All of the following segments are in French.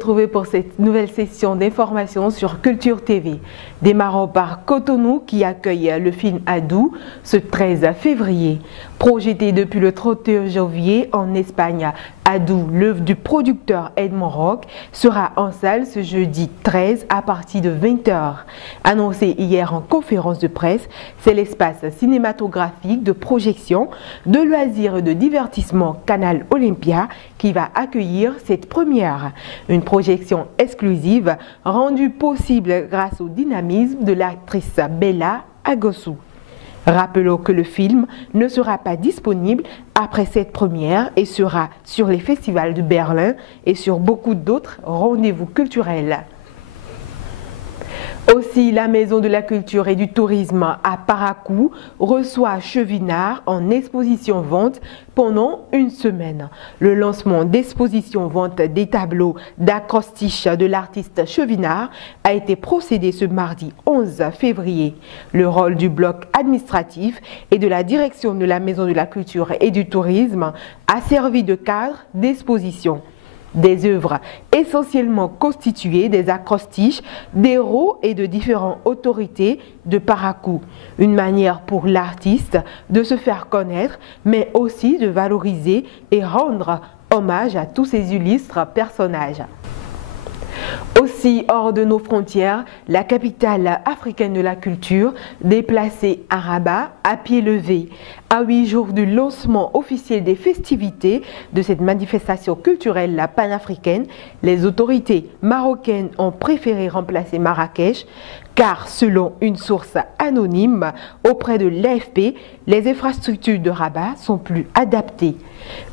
retrouver pour cette nouvelle session d'information sur Culture TV. Démarrons par Cotonou qui accueille le film Adou ce 13 février. Projeté depuis le 31 janvier en Espagne, Adou, l'œuvre du producteur Edmond Rock, sera en salle ce jeudi 13 à partir de 20 h. Annoncé hier en conférence de presse, c'est l'espace cinématographique de projection, de loisirs et de divertissement Canal Olympia qui va accueillir cette première. Une projection exclusive rendue possible grâce au dynamisme de l'actrice Bella Agossou. Rappelons que le film ne sera pas disponible après cette première et sera sur les festivals de Berlin et sur beaucoup d'autres rendez-vous culturels. Aussi, la Maison de la Culture et du Tourisme à Parakou reçoit Chevinard en exposition-vente pendant une semaine. Le lancement d'exposition-vente des tableaux d'acrostiche de l'artiste Chevinard a été procédé ce mardi 11 février. Le rôle du bloc administratif et de la direction de la Maison de la Culture et du Tourisme a servi de cadre d'exposition. Des œuvres essentiellement constituées des acrostiches, d'héros et de différentes autorités de Parakou. Une manière pour l'artiste de se faire connaître, mais aussi de valoriser et rendre hommage à tous ces illustres personnages. Aussi hors de nos frontières, la capitale africaine de la culture, déplacée à Rabat à pied levé. À 8 jours du lancement officiel des festivités de cette manifestation culturelle panafricaine, les autorités marocaines ont préféré remplacer Marrakech car, selon une source anonyme auprès de l'AFP, les infrastructures de Rabat sont plus adaptées.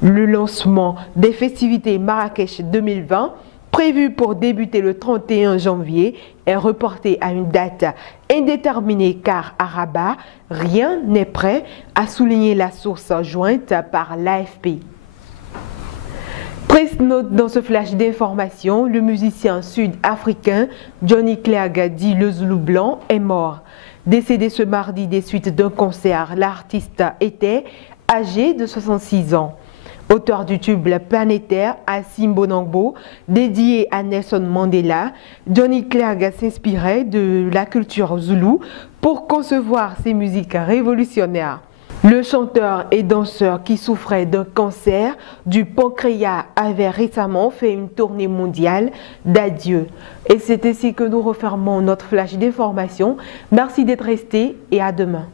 Le lancement des festivités Marrakech 2020 prévu pour débuter le 31 janvier, est reporté à une date indéterminée car à Rabat, rien n'est prêt, a souligné la source jointe par l'AFP. Presse note dans ce flash d'information, le musicien sud-africain Johnny Clegg, dit le Zoulou Blanc, est mort. Décédé ce mardi des suites d'un concert, l'artiste était âgé de 66 ans. Auteur du tube planétaire Asimbo Nangbo, dédié à Nelson Mandela, Johnny Clegg s'inspirait de la culture zoulou pour concevoir ses musiques révolutionnaires. Le chanteur et danseur qui souffrait d'un cancer du pancréas avait récemment fait une tournée mondiale d'adieu. Et c'est ainsi que nous refermons notre flash d'information. Merci d'être resté et à demain.